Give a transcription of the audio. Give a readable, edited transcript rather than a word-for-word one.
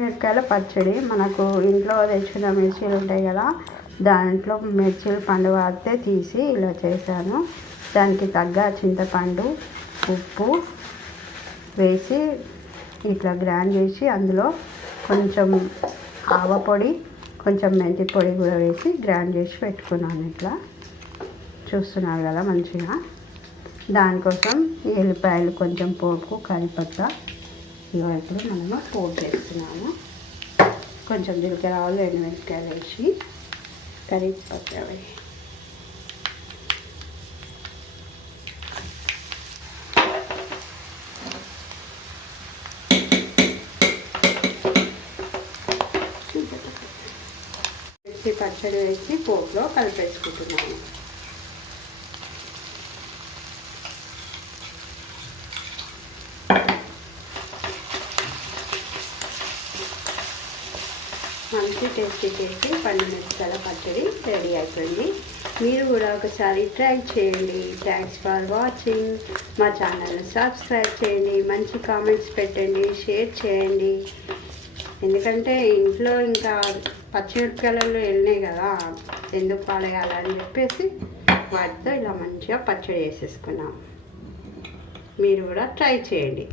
మిరపకాయల పచ్చడి మనకు ఇంట్లో తెచ్చిన మిర్చీలు ఉంటాయి కదా, దాంట్లో మిర్చీలు పండు వాడితే తీసి ఇలా చేశాను. దానికి తగ్గ చింతపండు, ఉప్పు వేసి ఇట్లా గ్రైండ్ చేసి అందులో కొంచెం ఆవపొడి, కొంచెం మెంతి పొడి కూడా వేసి గ్రైండ్ చేసి పెట్టుకున్నాను. ఇట్లా చూస్తున్నారు కదా మంచిగా. దానికోసం ఎల్లిపాయలు కొంచెం పోపు, కరివేపాకు ఇప్పుడు మనము పోపు వేస్తున్నాము. కొంచెం జీలకర్ర ఆవాలు, ఎండుమిరపకాయలు వేసి కరివేపాకు వేసి పచ్చడి వేసి పోపులో కలిపేసుకుంటున్నాము. మంచి టేస్టీ పండు మిరపకాయల పచ్చడి రెడీ అయిపోయింది. మీరు కూడా ఒకసారి ట్రై చేయండి. Thanks for watching. మా ఛానల్ని సబ్స్క్రైబ్ చేయండి, మంచి కామెంట్స్ పెట్టండి, షేర్ చేయండి. ఎందుకంటే ఇంట్లో ఇంకా పచ్చిమిరపకాయలలో వెళ్ళినాయి కదా, ఎందుకు పాడేయాలని చెప్పేసి వాటితో ఇలా మంచిగా పచ్చడి వేసేసుకున్నాం. మీరు కూడా ట్రై చేయండి.